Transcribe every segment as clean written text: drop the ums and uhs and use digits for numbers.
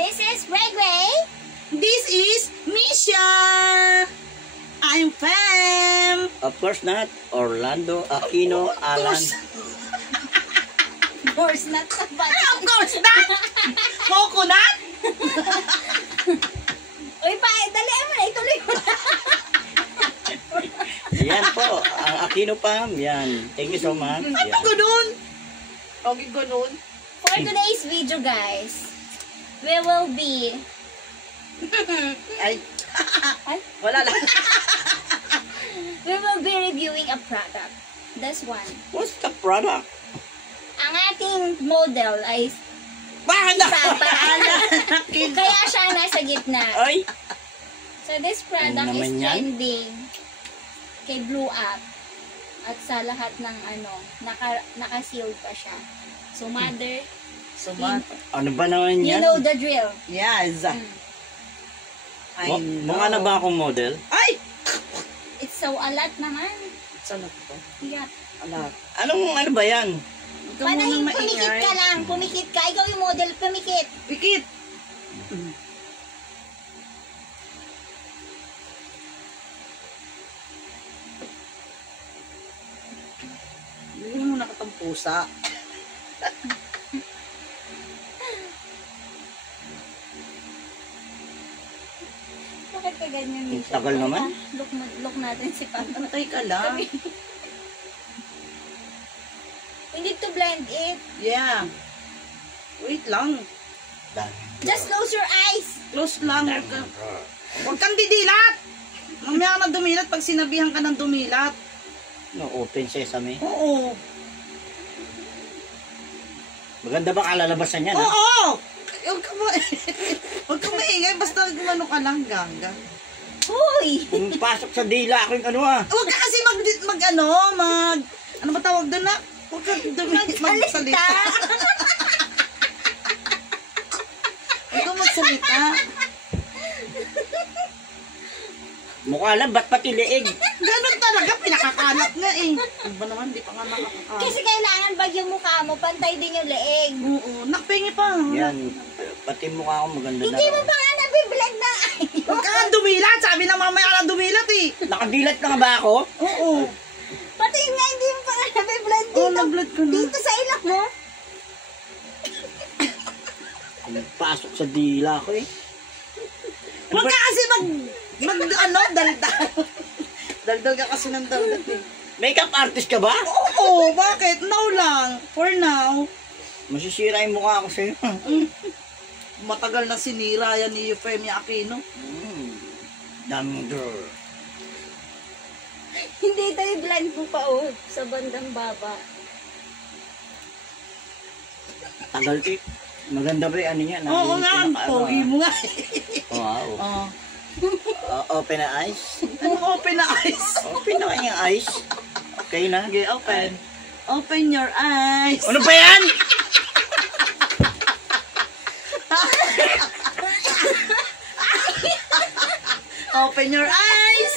This is Regway. This is Misha. I'm Fam. Of course not. Orlando Aquino Alan. Of course not. Of course not. Coconut. Uy, dalian mo na. Ituloy mo na. Yan po. Ang Aquino Pam. Yan. Thank you so much. Ay, pa ganun. Okay, ganun. For today's video, guys, we will be... Ay. Wala lang. We will be reviewing a product. This one. What's the product? Ang ating model ay Bakit na? kaya siya nasa gitna. Ay! So this product Ano is naman yan? trending kay Blue App. At sa lahat ng naka-sealed pa siya. So mother, Ano ba naman you yan? know the drill. Yes. I know. Mukha na ba akong model? Ay! It's so alat naman. Saan ako? Yeah. Alat. Ano ba yan? Panahin, pumikit ka lang. Pumikit ka. Ikaw yung model, pumikit. Pikit. Hindi mo nakatampusa. Bakit ka ganyan, Misha? Tagal naman. Look natin si Papa. Matay ka lang. We need to blend it. Yeah. Wait lang. Just close your eyes. Close lang. Huwag kang didilat. Mamaya ka na dumilat pag sinabihan ka ng dumilat. No, open sesame. Oo. Maganda ba kalalabasan yan? Ha? Oo! Huwag ka maingay, basta gumano ka lang, ganga. Hoy! Pumapasok sa dila ako yung ano Huwag ka kasi ano ba tawag doon na? Huwag ka magsalita. Huwag ka magsalita. Mukha lang, ba't pati liig? Ganon talaga, pinakakalat nga eh. Ano ba naman, di pa nga nakakakalat. Kasi kailangan bag yung mukha mo, pantay din yung leeg. Oo, nakpengi pa. Yan, pati mukha ko maganda Hindi na. mo pa nga nabiblend na Huwag ka nga dumilat, sabi na mamaya ka na dumilat eh. Nakadilat na nga ba ako? Oo. Pati nga hindi mo pa nga nabiblend dito. Oo, na-blood ko na. Dito sa ilak mo. Pumapasok sa dila ko eh. Huwag ka kasi daldal. Daldal ka kasi ng daldal eh. Makeup artist ka ba? Oo, bakit? Now lang. For now. Masisira yung mukha ko sa'yo. Matagal na sinira yan ni Euphemia Aquino. Daming girl. Hindi tayo blend mo pa sa bandang baba. Tagal eh. Maganda ba yung ano niya? Oo nga, ang pogi mo nga. Wow. Oo. Open na eyes. Anong open na eyes? Open na kanyang eyes. Okay na. Okay, open. Open your eyes. Ano ba yan? Open your eyes.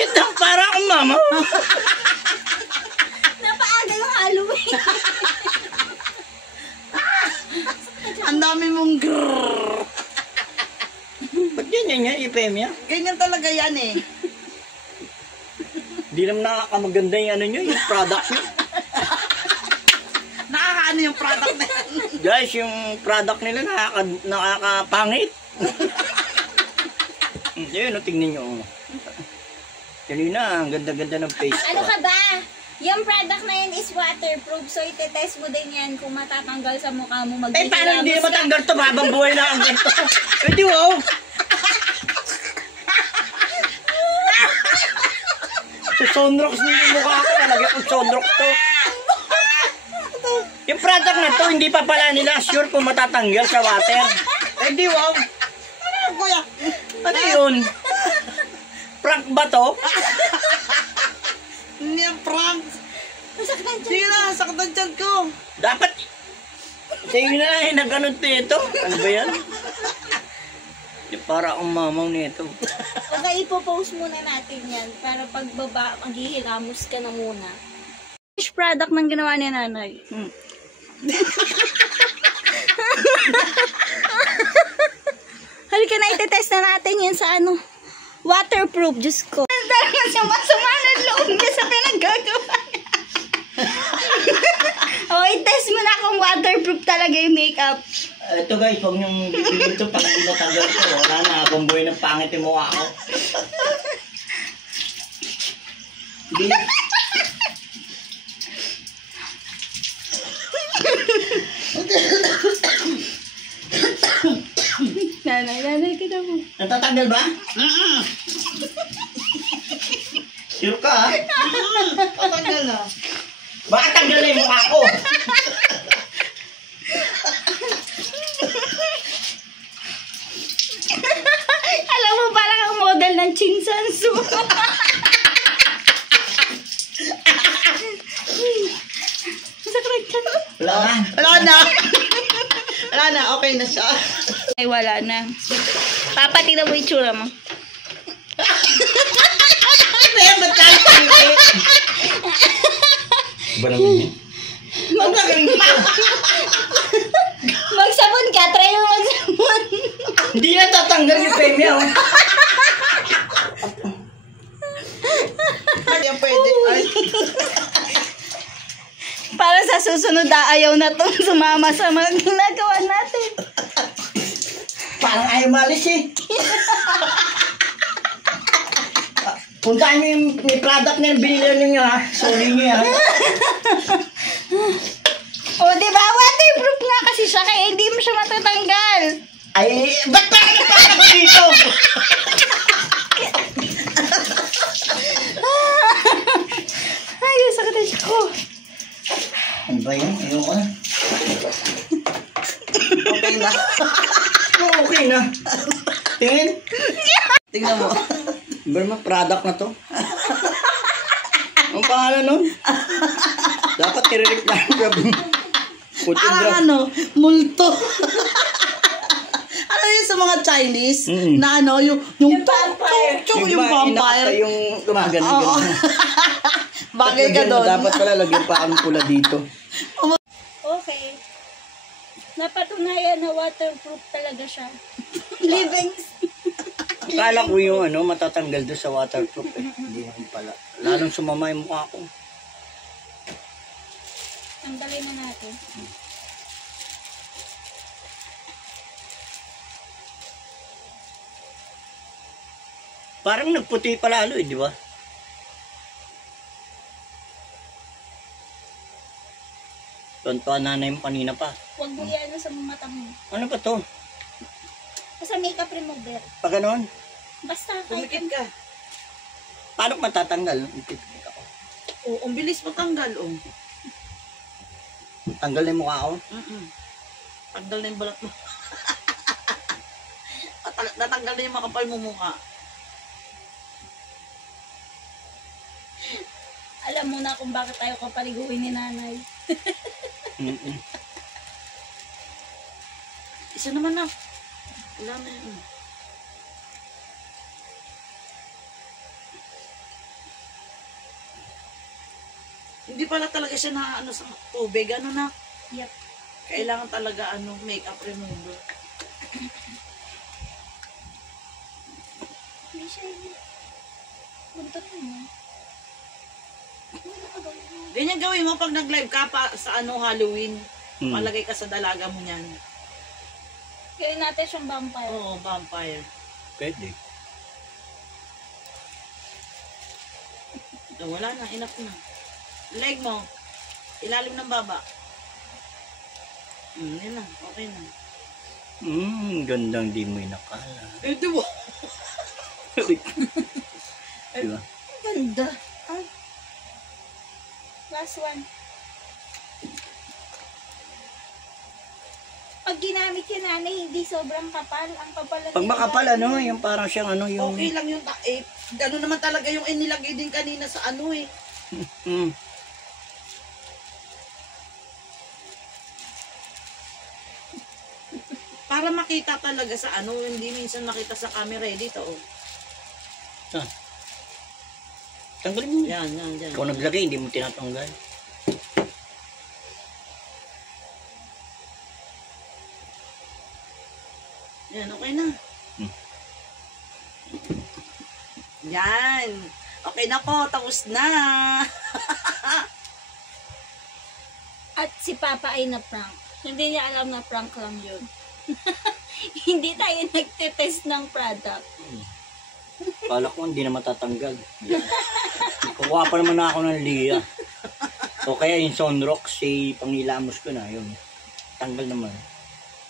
Ito, para akong mama. Napaaga yung Halloween. Ang dami mong grrrr. Ba't ganyan niya, Euphemia? Ganyan talaga yan eh. Hindi naman nakakamaganda yung ano nyo, yung product nyo. Nakakaano yung product na yan. Guys, yung product nila nakakapangit. Yun, tingnan nyo. Kanina, ang ganda-ganda ng face Ano ko. ka ba? Yung product na yan is waterproof, so itetest mo din yan kung matatanggal sa mukha mo. Eh, paano hindi na matanggal to? Habang buhay na ang ganito. Pwede, wow. So, sunrox na yung mukha ko. Nalagyan kong sunrox to. Yung product na to, hindi pa pala nila sure kung matatanggal sa water. Pwede, wow. Kuya. Ano yun? Prank ba to? Hindi ang prank. Masaktan Sige na, saktan dyan ko. Dapat, sa'yo na na ganun dito. Ano ba yan? Para akong mamaw nito. Okay, ipopost muna natin yan para pagbaba, maghihilamos ka na muna. Fish product ng ginawa ni nanay. Halika na, itetest na natin yun sa ano. Waterproof, Diyos ko. Talaga siya masama ng loob niya sa pinaggagawa niya. O, i-test mo na kung waterproof talaga yung makeup. Ito guys, huwag niyong bibili ito pag hindi natanggal ko. Wala na, habang buhay ng pangit yung mukha ko. Hindi. Nanay kita mo. Natatanggal ba? Sure ka ha? Patanggal na. Baka tanggal na yung mukha ko. Alam mo, parang ang model ng Chinsansu. Sakit ka na. Wala na. Wala na. Wala na, okay na siya. Ay, wala na. Papa, tignan mo yung tsura mo. Kaya ba't tayo pangit? Ba naman yun? Magsabon ka, try mo magsabon. Hindi na tatanggal yung pemya oh. Hindi yan pwede. Ay, Para sa susunod, ayaw na itong sumama sa mga ginagawa natin. Parang ayaw malis eh. Puntaan niyo yung may product na yung binili niyo ha. Suli niyo ha. O, diba? Waterproof nga kasi siya, kaya hindi mo siya matatanggal. Ay, ba't parang nagpapag dito? Ay, sakit ang siya ko. Ano ba yun? Ayoko na. okay na. Okay na. Tingin. Tingnan mo. Ba naman product na to? Ang pangalan nun? Dapat i-reklamo sabi mo. Parang ano, multo. Ano yun sa mga Chinese? Na ano, yung vampire. Yung vampire. Yung gumagano. Oo. Bagay ka doon. Dapat pala lagyan pa ang pula dito. Okay. Napatunayan na waterproof talaga siya. Living. Akala ko yung ano, matatanggal doon sa waterproof eh. Hindi naman pala. Lalong sumama yung mukha ko. Tanggalin na natin. Parang nagputi pa lalo eh, di ba? Tontuan nanay mo kanina pa. Huwag mo yan sa mata mo. Ano ba to? Basta makeup remover. Pag ganon, Basta Pumikit ka. paano matatanggal? Ipipikit ako. Oo, ang bilis matanggal. Oh. Tanggal na yung mukha ko. Tanggal na yung balat mo. Natanggal na yung makapal mo mukha. alam mo na kung bakit tayo kapaliguin ni nanay. Isa naman na. Wala na yun. Hindi pala talaga siya na ano sa tubig. Ano na? Yep. Kailangan talaga ano, makeup remover. Hindi siya yun. Buntot mo. Ganyan gawin mo pag nag-live ka pa sa ano Halloween. Hmm. Palagay ka sa dalaga mo niyan. Kaya natin siyang vampire. Oo, vampire. Pwede. Wala na, enough na. Leg mo. Ilalim ng baba. Yun na, okay na. Gandang di mo inakala. Eh, di ba? Diba? Ganda. Ay. Last one. Pag ginamit yan, nanay, hindi sobrang kapal. Ang kapal na Pag makapal, ano, yung parang siyang ano, yung... Okay lang yung gano'n naman talaga yung inilagay din kanina sa ano eh. Mm. Para makita talaga sa ano, hindi minsan makita sa camera eh. Dito oh. Tanggalin mo. Yan, yan, yan. Kung naglagay, hindi mo tinatanggal. Yan, okay na. Yan. Okay na po, tapos na. At si Papa ay na-prank. Hindi niya alam na prank lang yun. Hindi tayo nagte-test ng product. Kala ko hindi na matatanggal. Kukuha pa naman ako ng Lia. O kaya yung Sunrock, si pangilamos ko na, yun. Tanggal naman.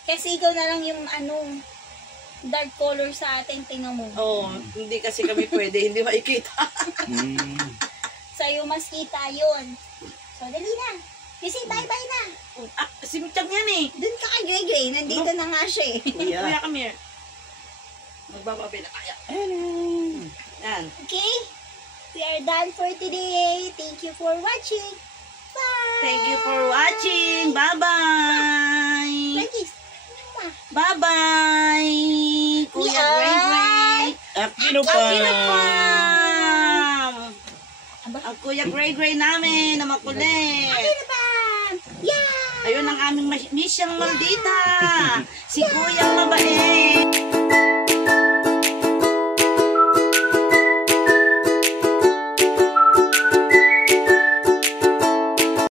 Kasi ikaw na lang yung dark color sa atin, tingnan mo. Oh, hindi kasi kami pwede, hindi makikita. Sa'yo mas kita yun. So, dali na. Kasi bye-bye na. Si Michang yan eh. Dun ka kay Gray-Gray. Nandito na nga siya eh. Kuya, come here. Magbababi na kaya. Yan. Okay? We are done for today. Thank you for watching. Bye! Thank you for watching. Bye-bye. Ladies. Bye-bye. Kuya Yeah. Gray-Gray. Akino pa! Ang Kuya Gray-Gray namin na makulit. Ano ba? Yeah! Ayun ang aming misyang maldita. Si Kuya Mabait.